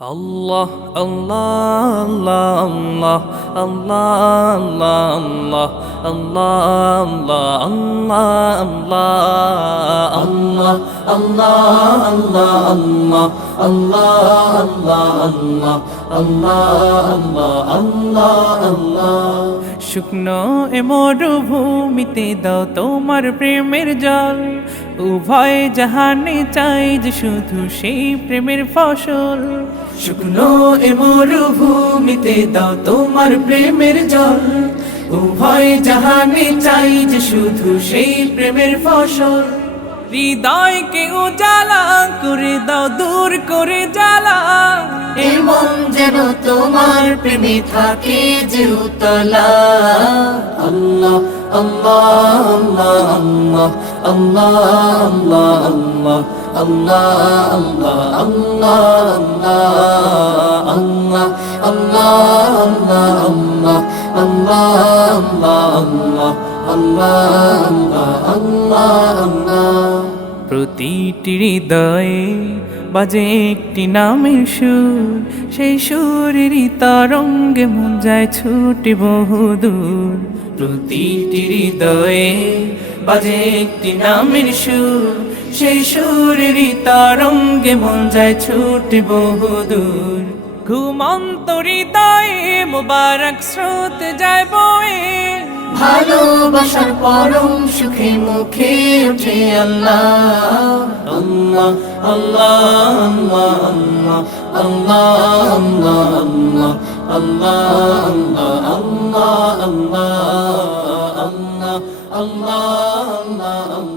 আল্লাহ আল্লাহ আল্লাহ আল্লাহ আল্লাহ আল্লাহ আল্লাহ আল্লাহ আল্লাহ আল্লাহ আল্লাহ আল্লাহ আল্লাহ আল্লাহ আল্লাহ শুকনো এ মরুভূমিতে দাও তোমার প্রেমের জল উভয় জাহানে চাই যে শুধু সেই প্রেমের ফসল শুকনো এ মরুভূমিতে দাও তোমার প্রেমের জল উভয় জাহানে চাই যে শুধু সেই প্রেমের ফসল হৃদয়কে উজালা করে দাও দূর করে জ্বালা এমন যেন তোমার প্রেমে থাকে যে উতলা আল্লাহ আল্লাহ আল্লাহ আল্লাহ আল্লাহ আল্লাহ আল্লাহ আল্লাহ আল্লাহ প্রতিটি হৃদয়ে বাজে একটি নামের সুর সেই সুরেরই তরঙ্গে মন যায় ছুটে বহুদূর প্রতিটি হৃদয়ে বাজে একটি নামের সুর সেই সুরেরই তরঙ্গে মন যায় ছুটে বহুদূর ঘুমন্ত হৃদয়ে মোবারক স্রোত যায় বয়ে ভালোবাসার পরম সুখে মুখে উঠে আল্লাহ আল্লাহ আল্লাহ আল্লাহ আল্লাহ আল্লাহ আল্লাহ আল্লাহ আল্লাহ আল্লাহ আল্লাহ আল্লাহ